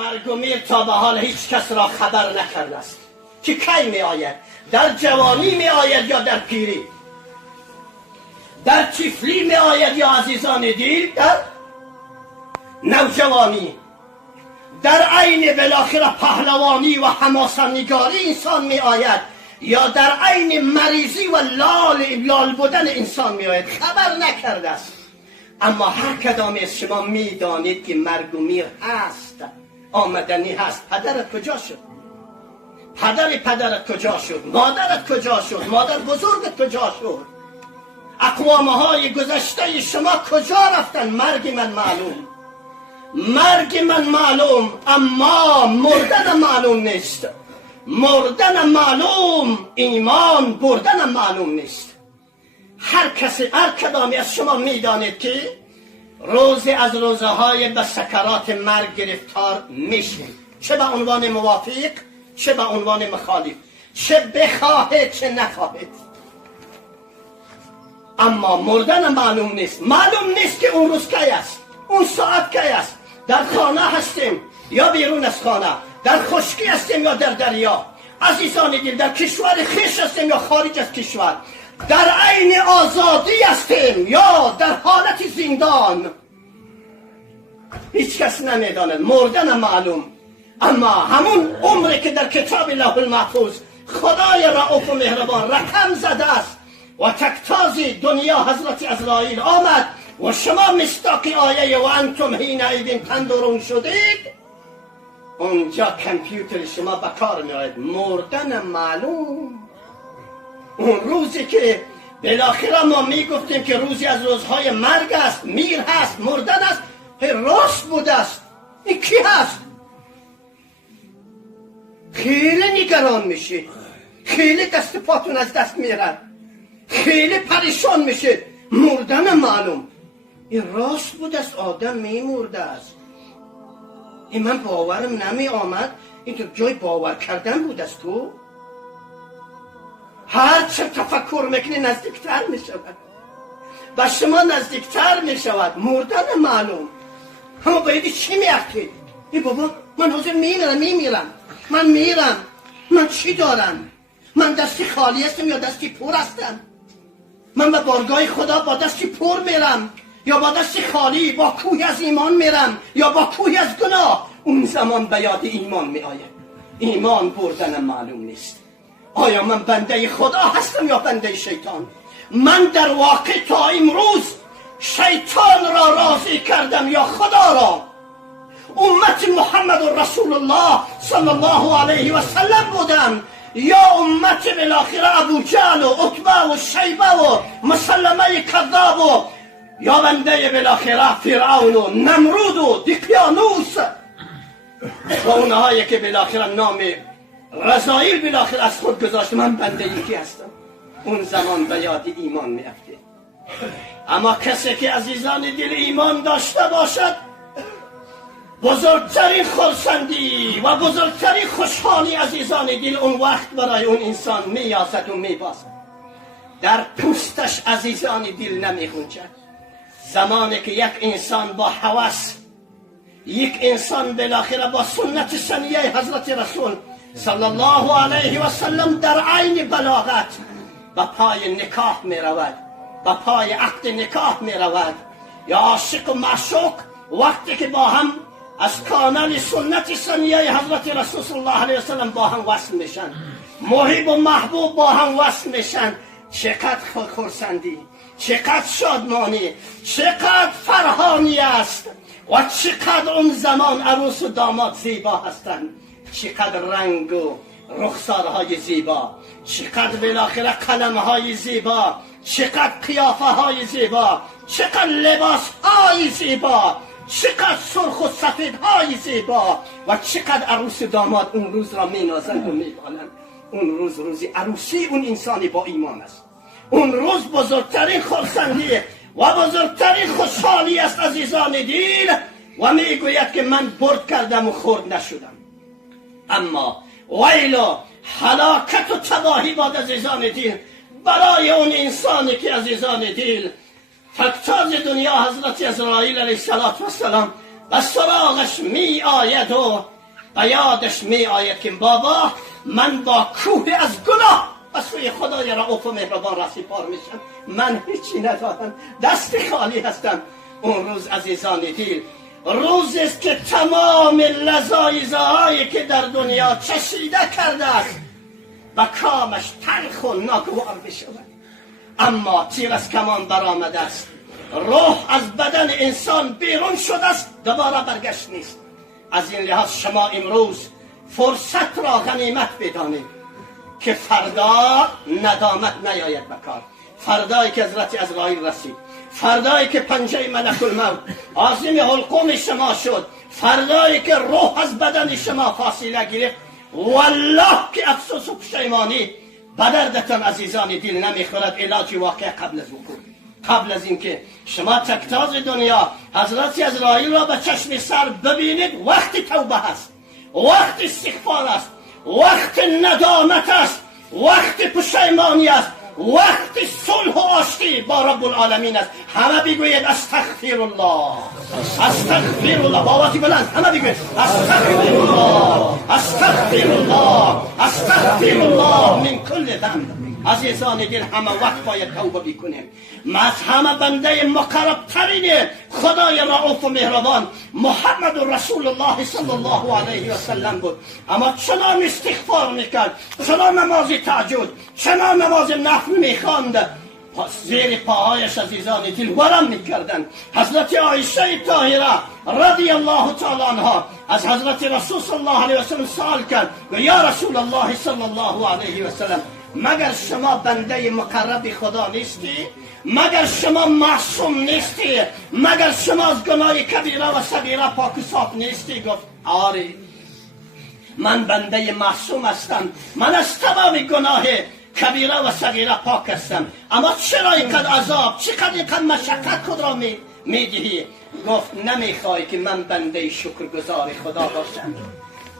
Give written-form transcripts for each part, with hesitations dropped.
مرگ و میر تا به حال هیچ کس را خبر نکرده است که کی می آید، در جوانی می آید یا در پیری، در طفلی می آید یا عزیزان دل در نوجوانی، در عین بالاخره پهلوانی و حماسه‌نگاری انسان می آید یا در عین مریضی و لال بودن انسان می آید، خبر نکرده است. اما هر کدام از شما می دانید که مرگ و میر هست، آمدنی هست. پدرت کجا شد؟ پدرت کجا شد؟ مادرت کجا شد؟ مادر بزرگت کجا شد؟ اقوامهای گذشته شما کجا رفتن؟ مرگ من معلوم، اما مردن معلوم نیست. مردن معلوم، ایمان بردن معلوم نیست. هر کدامی از شما میدانید که روزی از روزهای به سکرات مرگ گرفتار میشید، چه به عنوان موافق چه به عنوان مخالف، چه بخواهید چه نخواهید. اما مردن معلوم نیست که اون روز کی است، اون ساعت کی است. در خانه هستیم یا بیرون از خانه، در خشکی هستیم یا در دریا. عزیزان دل، در کشور خویش هستیم یا خارج از کشور، در عین آزادی هستیم یا در حالت زندان، هیچ کس نمیداند. مردن معلوم، اما همون عمری که در کتاب لوح المحفوظ خدای رؤوف و مهربان رقم زده است و تکتاز دنیا حضرت عزرائیل آمد و شما مصداق آیه و انتم حینئذ تنظرون شدید، اونجا کامپیوتر شما به کار می آید. مردن معلوم، اون روزی که بالاخره ما می گفتیم که روزی از روزهای مرگ است، میر هست، مردن است، راست بوده است. این کی هست؟ خیلی نگران میشه، خیلی دست پاتون از دست میرن، خیلی پریشان میشه. مردن معلوم، این راست بوده است، آدم میمرده است. این من باورم نمی آمد، این تو جای باور کردن بود است. تو هر چه تفکر میکنی نزدیکتر میشود، و شما نزدیکتر میشود. مردن معلوم، اما باید چی میافتید؟ ای بابا من حاضر میمیرم، من میرم، من چی دارم؟ من دستی خالی هستم یا دستی پر هستم؟ من به بارگاه خدا با دستی پر میرم یا با دستی خالی، با کوه از ایمان میرم یا با کوه از گناه؟ اون زمان به یاد ایمان می آید. ایمان بردن معلوم نیست. آیا من بنده خدا هستم یا بنده شیطان؟ من در واقع تا امروز شیطان را راضی کردم یا خدا را؟ امت محمد رسول الله صلی الله علیه و سلم بودم یا امت بالاخره ابو جهل و عتبه و شیبه و مسلمه کذاب و یا بنده بالاخره فرعون و نمرود و دیقیانوس و اونهایی که بالاخره نام رذائیل بالاخره از خود گذاشت؟ من بنده یکی هستم. اون زمان به یاد ایمان میافته. اما کسی که عزیزان دل ایمان داشته باشد، بزرگترین خرسندی و بزرگترین خوشحالی عزیزان دل اون وقت برای اون انسان میاسد و میباسد. در پوستش عزیزان دل نمیخونجد. زمانی که یک انسان با هوس، یک انسان بالاخره با سنت سنیه حضرت رسول صلی الله علیه و سلم در عین بلاغت به پای نکاح می رود، به پای عقد نکاح می رود، یا عاشق و معشوق وقتی که با هم از کانال سنت سنیه حضرت رسول صلی الله علیه و سلم با هم وصل میشن، محب و محبوب با هم وصل میشن، چقدر خرسندی، چقدر شادمانی، چقدر فرحانی است و چقدر اون زمان عروس و داماد زیبا هستند، چقدر رنگ و رخسارهای زیبا، چقدر بالاخره قلمهای زیبا، چقدر قیافه های زیبا، چقدر لباس های زیبا، چقدر سرخ و سفید های زیبا و چقدر عروس و داماد اون روز را مینازند و میبالند. اون روز روزی عروسی اون انسانی با ایمان است. اون روز بزرگترین خرسندی و بزرگترین خوشحالی است عزیزان دل، و میگوید که من برد کردم و خورد نشدم. اما ویل و هلاکت و تباهی باد عزیزان دل برای اون انسانی که عزیزان دل تکتاز دنیا حضرت عزرائیل علیه السلام و سراغش می آید و یادش می آید که بابا من با کوه از گناه و سوی خدای رؤوف و مهربان رسیپار میشم، من هیچی ندارم، دست خالی هستم. اون روز عزیزان دل روزی است که تمام لذایزهایی که در دنیا چشیده کرده است و کامش تلخ و ناگوار بشود، اما تیر از کمان برآمده است، روح از بدن انسان بیرون شده است، دوباره برگشت نیست. از این لحاظ شما امروز فرصت را غنیمت بدانید که فردا ندامت نیاید بکار. فردایی که حضرت عزرائیل رسید، فردایی که پنجه ملک الموت عازم حلقوم شما شد، فردایی که روح از بدن شما فاصله گرفت، والله که افسوس و پشیمانی به دردتان عزیزان دل نمیخورد. علاج واقع قبل از وقوع، قبل از اینکه شما تکتاز دنیا حضرت عزرائیل را به چشم سر ببینید، وقت توبه است، وقت استغفار است، وقت ندامت است، وقت پشیمانی است، وقت صلح و آشتی با رب العالمین است. همه بگوید استغفر الله، استغفر الله، باواتی بلند همه بگوید استغفر الله، استغفر الله، استغفر الله من کل ذنب. عزیزان دل همه وقت باید توبه بکنیم. از همه بنده مقرب ترین خدای رؤوف و مهربان محمد رسول الله صلی الله علیه و سلم بود، اما چنان استغفار میکرد، چنان نماز تهجد، چنان نماز نفل میخواند، زیر پاهایش عزیزان دل ورم میکردند. حضرت عایشه طاهره رضی الله تعالی عنها از حضرت رسول صلی الله علیه و سلم سوال کرد و یا رسول الله صلی الله علیه و سلم، مگر شما بنده مقرب خدا نیستی؟ مگر شما معصوم نیستی؟ مگر شما از گناه کبیره و صغیره پاک و صاف نیستی؟ گفت آره من بنده معصوم هستم، من از تمام گناه کبیره و صغیره پاک هستم، اما چرا اینقدر عذاب، چقدر اینقدر مشقت خود را میدهی؟ گفت نمیخوای که من بنده شکرگزار خدا باشم؟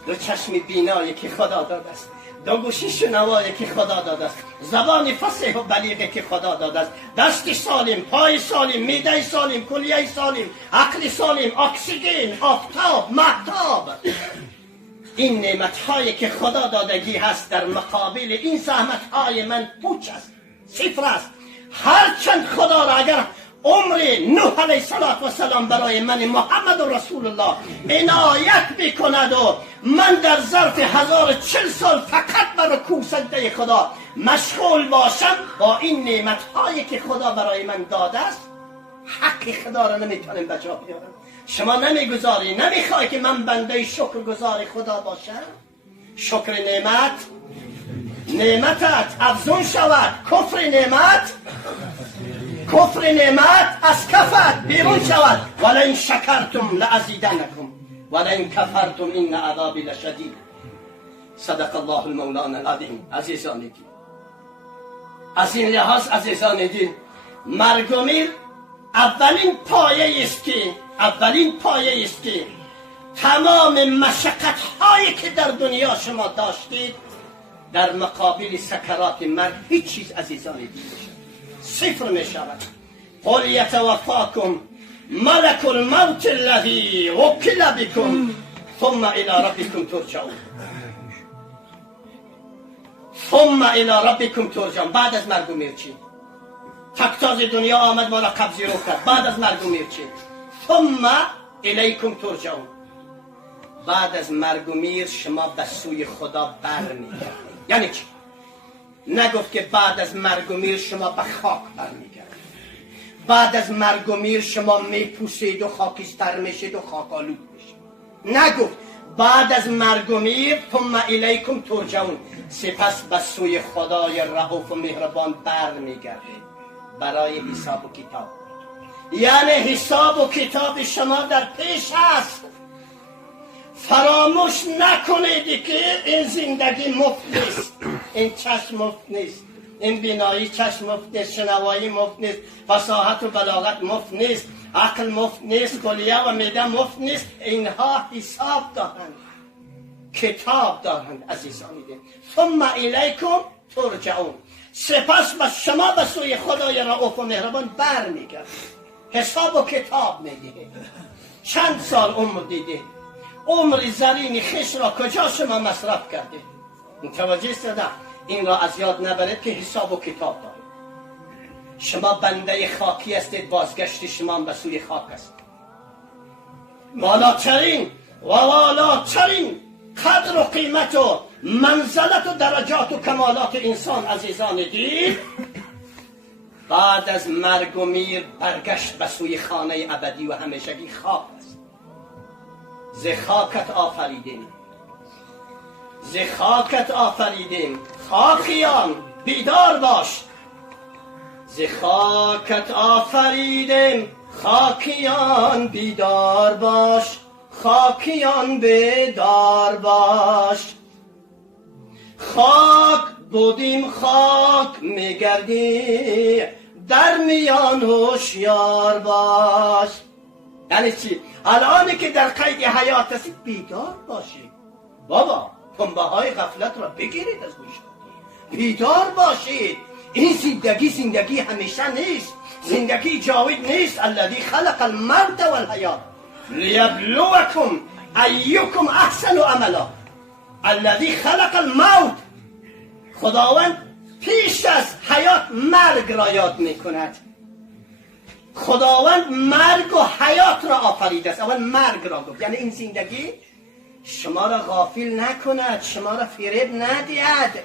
دو چشم بینایی که خدا داده است، دو گوشی شنوایی که خدا داده است، زبان فصیح و بلیغی که خدا داده است، دست سالم، پای سالم، معده سالم، کلیه سالم، عقل سالم، اکسیژن، آفتاب، مهتاب، این نعمت‌هایی که خدا دادگی هست در مقابل این زحمت‌های من پوچ است، صفر است. هرچند خدا را اگر عمر نوح علیه السلام برای من محمد رسول الله عنایت بکند و من در ظرف 1040 سال فقط بر رکوع سجده خدا مشغول باشم با این نعمت‌هایی که خدا برای من داده است، حق خدا را نمیتونم بجا بیارم. شما نمیگذاری، نمیخوای که من بنده شکرگزار خدا باشم؟ شکر نعمتت افزون شود، کفر نعمت از کفت بیرون شود. ولئن شکرتم لازیدنکم ولئن کفرتم ان عذابی لشدید. صدق الله المولانا العظیم. عزیزان دل، از این لحاظ عزیزان دل، مرگ و میر اولین پایه است که تمام مشقت هایی که در دنیا شما داشتید در مقابل سکرات مرگ هیچ چیز عزیزان دل صفر می شود. قل یتوفاکم ملک الموت الذی وکل بکم ثم الی ربکم ترجعون. بعد از مرگ و میر چی؟ تکتاز دنیا آمد ما را قبضی رو کرد، بعد از مرگ و میر چی؟ ثم الیکم ترجعون. بعد از مرگ و میر شما به سوی خدا برمیگردید. یعنی چی؟ نگفت که بعد از مرگ و میر شما به خاک برمیگردید، بعد از مرگ و میر شما میپوسید و خاکستر میشید و خاکالود میشید. نگفت بعد از مرگ و میر ثم الیکم ترجعون، سپس به سوی خدای رؤوف و مهربان برمیگردید برای حساب و کتاب. یعنی حساب و کتاب شما در پیش است. فراموش نکنید که این زندگی مفت نیست، این چشم مفت نیست، این بینایی چشم مفت نیست، شنوایی مفت نیست، فصاحت و بلاغت مفت نیست، عقل مفت نیست، کلیه و معده مفت نیست. اینها حساب دارند، کتاب دارند عزیزان دل. ثم الیکم ترجعون، سپس شما به سوی خدای رؤوف و مهربان برمیگردید، حساب و کتاب میگیرید. چند سال عمر دیده، عمر زرین خش را کجا شما مصرف کرده؟ متوجه شده؟ این را از یاد نبرید که حساب و کتاب دارید. شما بنده خاکی هستید، بازگشت شما به سوی خاک است. بالاترین و والاترین قدر و قیمت و منزلت و درجات و کمالات انسان عزیزان دین بعد از مرگ و میر برگشت به سوی خانه ابدی و همیشگی خاک است. ز خاکت آفریدیم، ز خاکت آفریدیم، خاکیان بیدار باش. ز خاکت آفریدیم، خاکیان بیدار باش، خاکیان بیدار باش. خاک بودیم خاک میگردی، در میان هوشیار باش. یعنی چی؟ الانی که در قید حیات هستید بیدار باشید. بابا پنبه های غفلت را بگیرید از گوش، بیدار باشید. این زندگی همیشه نیست، زندگی جاوید نیست. الذی خلق الموت والحیات لیبلوکم ایکم احسن عملا. الذی خلق الموت، خداوند پیش از حیات مرگ را یاد میکند. خداوند مرگ و حیات را آفریده است. اول مرگ را گفت، یعنی این زندگی شما را غافل نکند، شما را فریب ندهد.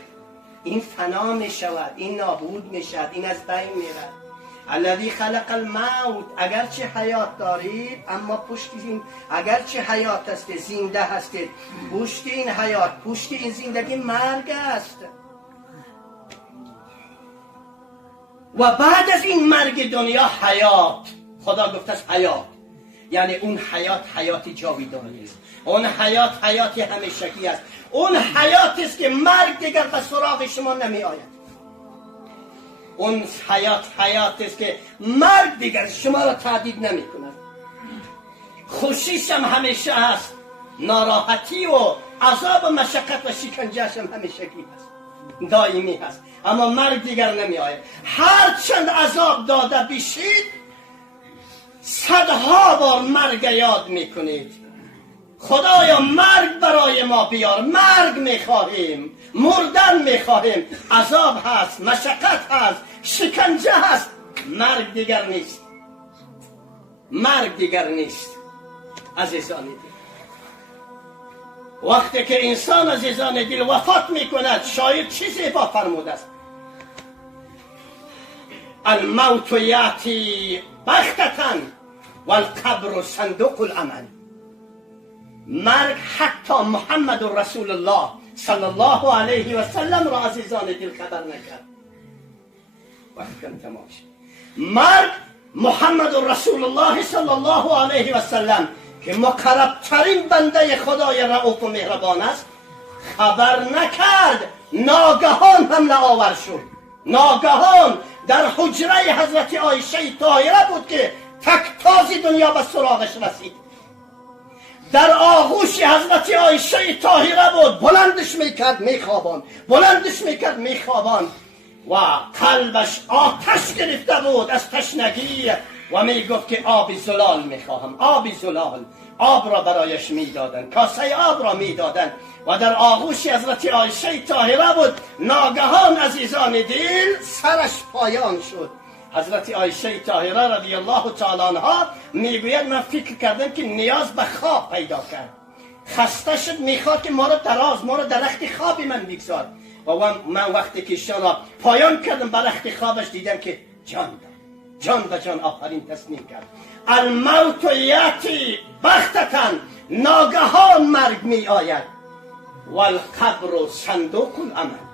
این فنا می شود، این نابود می شود، این از بین می رود. الذی خلق الموت، اگرچه حیات دارید اما پشت این، اگرچه حیات است زنده هستید، پشت این حیات، پشت این زندگی مرگ است. و بعد از این مرگ دنیا حیات. خدا گفته است حیات، یعنی اون حیات حیاتی جاویدانی است. اون حیات حیاتی همیشگی است. اون حیات است که مرگ دیگر به سراغ شما نمی آید. اون حیات است که مرگ دیگر شما را تهدید نمی کند. خوشیش هم همیشه هست، ناراحتی و عذاب و مشقت و شکنجهش هم همیشگی هست، دائمی هست، اما مرگ دیگر نمی آید. هر چند عذاب داده بشید صدها بار مرگ یاد می کنید. خدایا مرگ برای ما بیار، مرگ میخواهیم، مردن میخواهیم. عذاب هست، مشقت هست، شکنجه هست، مرگ دیگر نیست، مرگ دیگر نیست. عزیزان دل، وقتی که انسان عزیزان دل وفات میکند، شاید چیزی با فرموده است: الموت یاتی بغتة والقبر صندوق العمل. مرگ حتی محمد رسول الله صلی الله علیه و سلم را عزیزان دل خبر نکرد. وقتی تمام شد مرگ محمد رسول الله صلی الله علیه و سلم که مقربترین بنده خدای رؤوف و مهربان است خبر نکرد. ناگهان حمله آور شد. ناگهان در حجره حضرت عایشه طاهره بود که تکتاز دنیا به سراغش رسید. در آغوش حضرت عایشه طاهره بود. بلندش میکرد میخوابان، بلندش میکرد میخوابان و قلبش آتش گرفته بود از تشنگی و میگفت که آب زلال میخواهم، آب زلال. آب را برایش میدادن، کاسه آب را میدادن و در آغوش حضرت عایشه طاهره بود. ناگهان عزیزان دل سرش پایان شد. حضرت عایشه طاهره رضی الله تعالی عنها میگوید من فکر کردم که نیاز به خواب پیدا کرد، خسته شد، میخواد که ما را در رخت خواب من بگذار. و من وقتی که شنا پایان کردم به رخت خوابش دیدم که جان به جان آفرین تصمیم کرد. الموت یاتی بغتة، ناگهان مرگ می آید. والقبر صندوق العمل،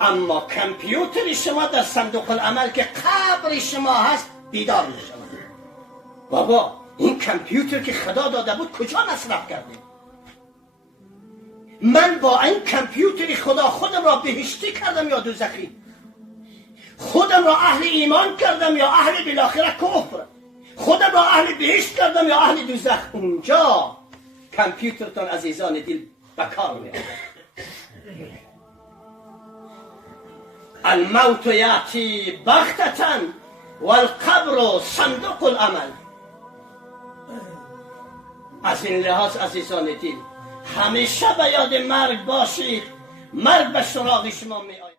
اما کامپیوتر شما در صندوق العمل که قبر شما هست بیدار می شود. بابا این کامپیوتر که خدا داده بود کجا مصرف کردیم؟ من با این کامپیوتر خدا خودم را بهشتی کردم یا دوزخی؟ خودم را اهل ایمان کردم یا اهل بالاخره کفر؟ خودم را اهل بهشت کردم یا اهل دوزخ؟ اونجا کامپیوترتان عزیزان دل بکار می آید. الموت یاتی بغتة والقبر صندوق العمل. از این لحاظ عزیزان دل همیشه به یاد مرگ باشید. مرگ به سراغ شما می آید.